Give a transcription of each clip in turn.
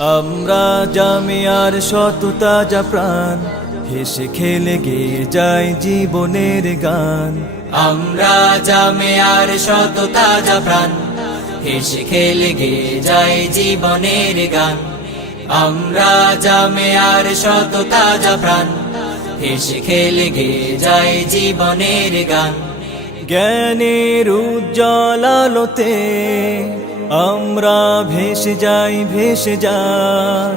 আমরা জামিয়ার শত তাজা প্রাণ, হেসে খেলে গেয়ে যায় জীবনের গান। আমরা জামিয়ার শত তাজা প্রাণ, হেসে খেলে গেয়ে যায় জীবনের গান। আমরা জামিয়ার শত তাজা প্রাণ, হেসে খেলে গেয়ে যায় জীবনের গান। জ্ঞানের উজ্জ্বল আলোতে আমরা ভেসে যাই, ভেসে যাই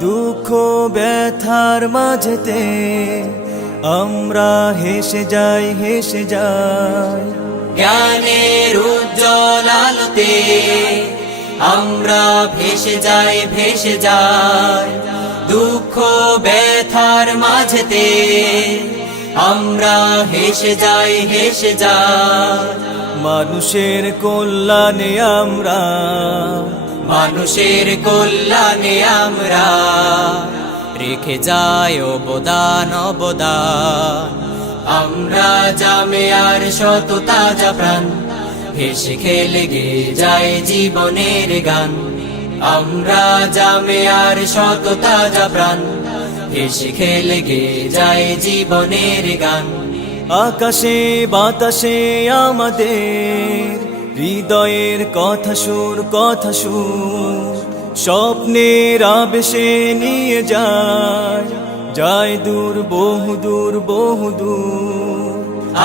দুঃখ ব্যথার মাঝেতে। আমরা হেসে যাই, হেসে যাই। জ্ঞানের উজ্জ্বল আলোতে আমরা ভেসে যাই, ভেসে যাই দুঃখ ব্যথার মাঝেতে। আমরা হেসে যাই, হেসে যাই। মানুষের কল্যাণে আমরা, মানুষের কল্যাণে আমরা রেখে যাই অবদান, অবদান। আমরা জামিয়ার শত তাজা প্রাণ, হেসে খেলে গেয়ে যায় জীবনের গান। আমরা জামিয়ার শত তাজা প্রাণ, হেসে খেলে গেয়ে যায় জীবনের গান। আকাশে বাতাসে আমাদের হৃদয়ের কথা সুর, কথা সুর স্বপ্নের আবেশে নিয়ে যায়, যায় দূর, বহুদূর, বহুদূর।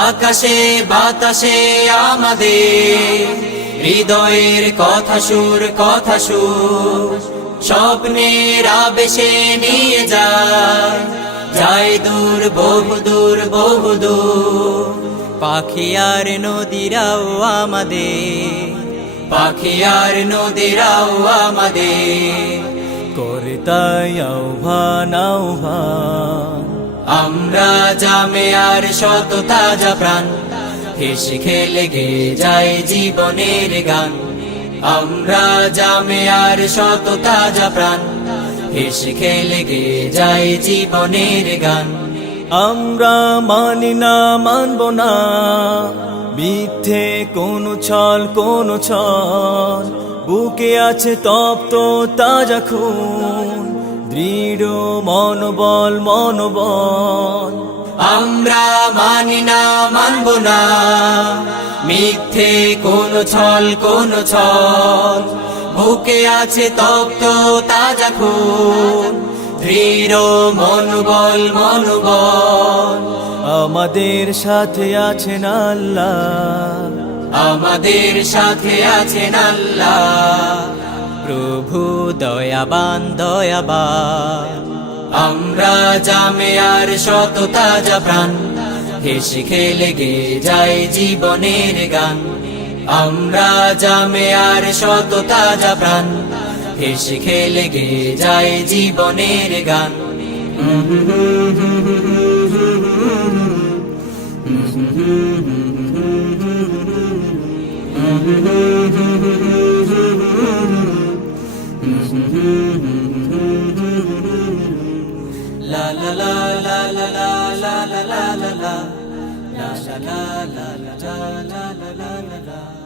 আকাশে বাতাসে আমাদের হৃদয়ের কথা সুর, কথা সুর স্বপ্নের আবেশে নিয়ে যায়, যায় দূর, বহুদূর, বহুদূর। পাখি আর নদীরাও আমাদের, পাখি আর নদীরাও আমাদের করে তাই আহ্বান, আহ্বান। আমরা জামিয়ার শত তাজা প্রাণ, হেসে খেলে গেয়ে যায় জীবনের গান। আমরা জামিয়ার শত তাজা প্রাণ, হেসে খেলে গেয়ে যায় জীবনের গান। আমরা মানি না, মানব না মিথ্যে কোনো ছল, কোনো ছল। বুকে আছে তপ্ত তাজা খুন, দৃঢ় মনোবল, মনোবল। আমরা মানি না, মানব না মিথ্যে কোনো ছল, কোনো ছল। বুকে আছে তপ্ত তাজা খুন, দৃঢ় মনোবল, মনোবল। আমাদের সাথে আছেন আল্লাহ, আমাদের সাথে আছেন আল্লাহ প্রভু দয়াবান, দয়াবান। আমরা জামিয়ার শত তাজা প্রাণ, হেসে খেলে গেয়ে যায় জীবনের গান। আমরা জামিয়ার শত তাজা প্রাণ, হেসে খেলে গেয়ে যায় জীবনের গান। La la la la la la la la la la la la la la la la la la la la.